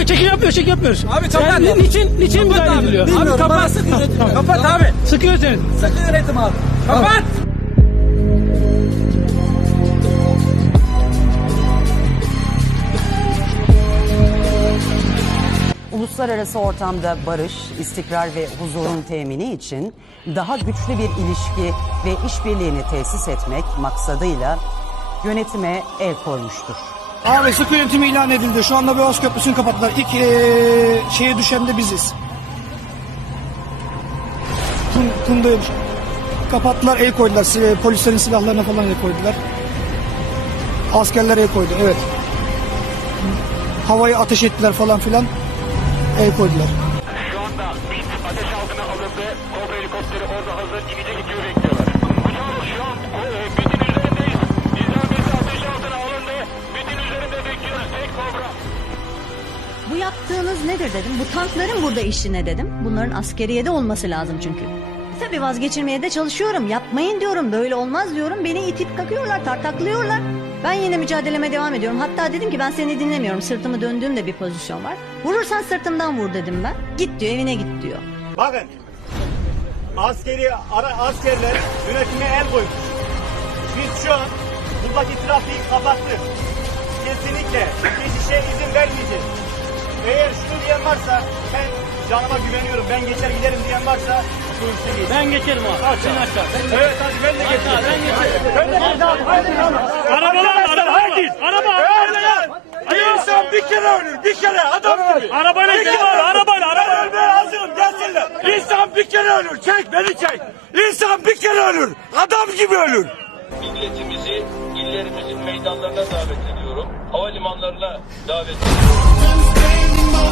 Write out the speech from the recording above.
Yok çekim yapmıyoruz, çekim yapmıyoruz. Abi kapat. Sen ni- niçin, niçin müdahale abi. ediliyor? Abi kapat. Kapat abi. Sıkıyor seni. Sakın üretim abi. Kapat. Uluslararası ortamda barış, istikrar ve huzurun temini için daha güçlü bir ilişki ve işbirliğini tesis etmek maksadıyla yönetime el koymuştur. Abi sıkı yönetimi ilan edildi. Şu anda Boğaz Köprüsü'nü kapattılar. İlk eee, şeye düşen de biziz. Tun, Tunda kapattılar, el koydular. Si- Polislerin silahlarına falan el koydular. Askerler el koydu, evet. Havayı ateş ettiler falan filan. El koydular. Şu anda MİT ateş altına alındı. Kobra helikopteri orada hazır. İnice gidiyor Bu yaptığınız nedir dedim. Bu tankların burada işi ne dedim. Bunların askeriyede olması lazım çünkü. Tabii vazgeçirmeye de çalışıyorum. Yapmayın diyorum. Böyle olmaz diyorum. Beni itip kakıyorlar, tartaklıyorlar. Ben yine mücadeleme devam ediyorum. Hatta dedim ki ben seni dinlemiyorum. Sırtımı döndüğümde bir pozisyon var. Vurursan sırtımdan vur dedim ben. Git diyor, evine git diyor. Bakın askeri ara askerler yönetime el koymuş. Biz şu an buradaki trafiği kapattık. Kesinlikle geçişe izin vermeyeceğiz. Diyen varsa ben canıma güveniyorum ben geçer giderim diyen varsa bu işe geç. Ben geçerim abi. Sen aşağı. Evet hadi ben de geçerim. Ben geçerim. Ben de geçerim. Haydi Arabalar, araba, haydi. Araba, araba. Bir insan bir kere ölür. Bir kere adam gibi. Arabayla kim var? Arabayla, Ben araba. ölmeye hazırım gelsinler. İnsan bir kere ölür. Çek beni çek. İnsan bir kere ölür. Adam gibi ölür. milletimizi illerimizin meydanlarına davet ediyorum. Havalimanlarına davet ediyorum.